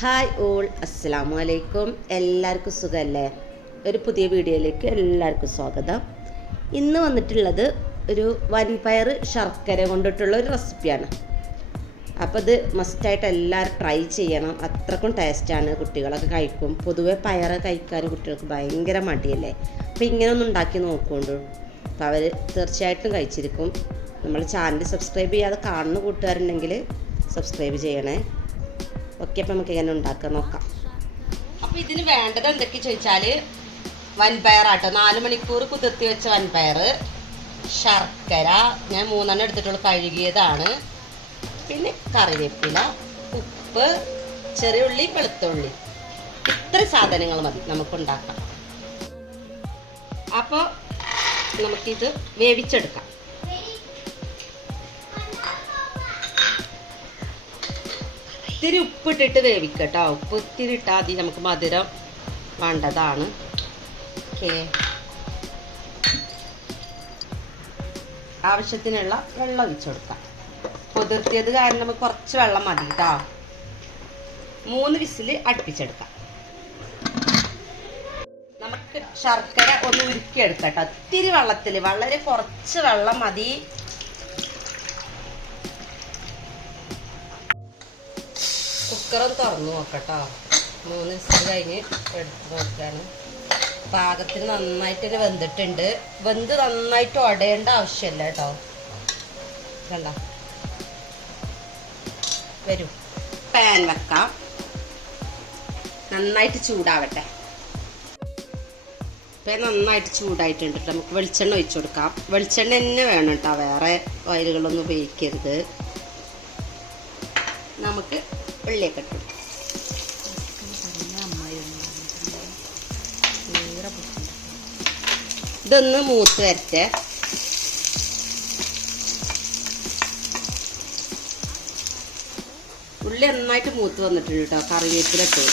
Hi all, അസ്സലാമു അലൈക്കും. എല്ലാവർക്കും സുഖമല്ലേ? ഒരു പുതിയ വീഡിയോയിലേക്ക് എല്ലാവർക്കും സ്വാഗതം. ഇന്ന് വന്നിട്ടുള്ളത് ഒരു വൻപയർ ശർക്കര കൊണ്ടിട്ടുള്ള ഒരു റെസിപ്പിയാണ്. അപ്പോൾ ഇത് മസ്റ്റായിട്ട് എല്ലാവരും ട്രൈ ചെയ്യണം. അത്രക്കും ടേസ്റ്റാണ്, കുട്ടികളൊക്കെ കഴിക്കും. പൊതുവെ പയർ കഴിക്കാൻ കുട്ടികൾക്ക് ഭയങ്കര മടിയല്ലേ. അപ്പോൾ ഇങ്ങനെ ഒന്ന് ഉണ്ടാക്കി നോക്കുകൊണ്ടു, അപ്പോൾ അവർ തീർച്ചയായിട്ടും കഴിച്ചിരിക്കും. നമ്മൾ ചാനൽ സബ്സ്ക്രൈബ് ചെയ്യാതെ കാണുന്ന കൂട്ടുകാരുണ്ടെങ്കിൽ സബ്സ്ക്രൈബ് ചെയ്യണേ. ഓക്കെ, അപ്പം നമുക്ക് ഇങ്ങനെ ഉണ്ടാക്കാൻ നോക്കാം. അപ്പോൾ ഇതിന് വേണ്ടത് എന്തൊക്കെ ചോദിച്ചാൽ, വൻപയറാട്ടോ, 4 മണിക്കൂർ കുതിർത്തി വെച്ച വൻപയർ, ശർക്കര ഞാൻ 3 എടുത്തിട്ടുള്ള കഴുകിയതാണ്, പിന്നെ കറിവേപ്പില, ഉപ്പ്, ചെറിയ ഉള്ളി, വെളുത്തുള്ളി, ഇത്ര സാധനങ്ങൾ മതി നമുക്കുണ്ടാക്കാം. അപ്പോൾ നമുക്കിത് വേവിച്ചെടുക്കാം. ഇത്തിരി ഉപ്പിട്ടിട്ട് വേവിക്കട്ടോ. ഉപ്പ് ഇത്തിരി ഇട്ടാൽ മതി, നമുക്ക് മധുരം വേണ്ടതാണ്. ഓക്കെ, ആവശ്യത്തിനുള്ള വെള്ളം ഒഴിച്ചു കൊടുക്കാം. കുതിർത്തിയത് കാരണം നമുക്ക് കുറച്ച് വെള്ളം മതി കേട്ടോ. 3 വിസിൽ അടുപ്പിച്ചെടുക്കാം. നമുക്ക് ശർക്കര ഒന്ന് ഉരുക്കിയെടുക്കട്ടോ. ഇത്തിരി വെള്ളത്തിൽ, വളരെ കുറച്ച് വെള്ളം മതി. കുക്കറും തുറന്നു നോക്കട്ടോ. 3 വിസിൽ കഴിഞ്ഞ് എടുത്ത് നോക്കുകയാണ്. പാകത്തിന് നന്നായിട്ട് വെന്തിട്ടുണ്ട്. വെന്ത് നന്നായിട്ട് ഉടയേണ്ട ആവശ്യമില്ല കേട്ടോ. കണ്ട, വരും. പാൻ വെക്കാം, നന്നായിട്ട് ചൂടാവട്ടെ. ഇപ്പം നന്നായിട്ട് ചൂടായിട്ടുണ്ട്. നമുക്ക് വെളിച്ചെണ്ണ ഒഴിച്ചു കൊടുക്കാം. വെളിച്ചെണ്ണ തന്നെ വേണം കേട്ടോ, വേറെ ഓയിലുകളൊന്നും ഉപയോഗിക്കരുത്. നമുക്ക് ഉള്ളിയൊക്കെ ഇട്ടു. ഇതൊന്ന് മൂത്ത് വരട്ടെ. ഉള്ളി നന്നായിട്ട് മൂത്ത് വന്നിട്ടുണ്ട് കേട്ടോ. കറിവേപ്പില ഇട്ടു.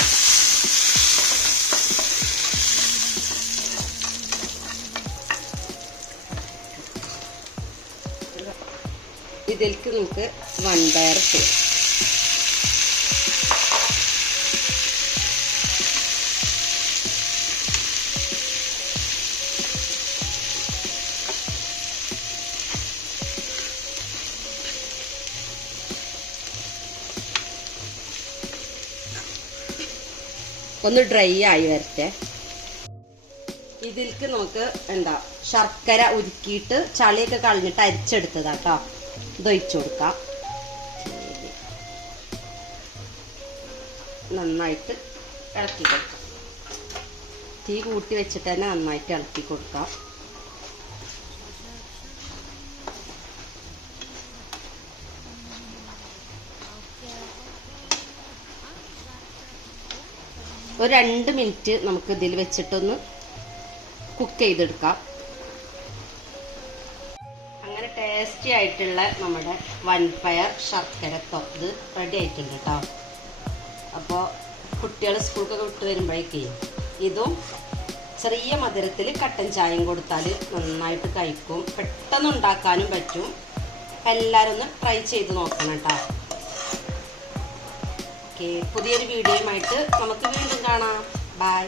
ഇതിലേക്ക് നമുക്ക് വൻപയർ ഇട്ടു. ഒന്ന് ഡ്രൈ ആയി വരട്ടെ. ഇതിലേക്ക് നമുക്ക് ശർക്കര ഉരുക്കിയിട്ട് ചളിയൊക്കെ കളഞ്ഞിട്ട് അരിച്ചെടുത്തതാട്ടോ. ഇതൊഴിച്ചു കൊടുക്കാം. നന്നായിട്ട് ഇളക്കി കൊടുക്കാം. തീ കൂട്ടി വെച്ചിട്ട് തന്നെ നന്നായിട്ട് ഇളക്കി കൊടുക്കാം. ഒരു 2 മിനിറ്റ് നമുക്ക് ഇതിൽ വെച്ചിട്ടൊന്ന് കുക്ക് ചെയ്തെടുക്കാം. അങ്ങനെ ടേസ്റ്റി ആയിട്ടുള്ള നമ്മുടെ വൻപയർ ശർക്കര ഇത് റെഡി ആയിട്ടുണ്ട് കേട്ടോ. അപ്പോൾ കുട്ടികൾ സ്കൂൾക്കൊക്കെ വിട്ട് വരുമ്പോഴേക്കേ ഇതും ചെറിയ മധുരത്തിൽ കട്ടൻ ചായയും കൊടുത്താൽ നന്നായിട്ട് കഴിക്കും. പെട്ടെന്ന് ഉണ്ടാക്കാനും പറ്റും. എല്ലാവരും ഒന്ന് ട്രൈ ചെയ്ത് നോക്കണം കേട്ടോ. ഓക്കെ, പുതിയൊരു വീഡിയോയുമായിട്ട് നമുക്ക് വീണ്ടും കാണാം. ബൈ.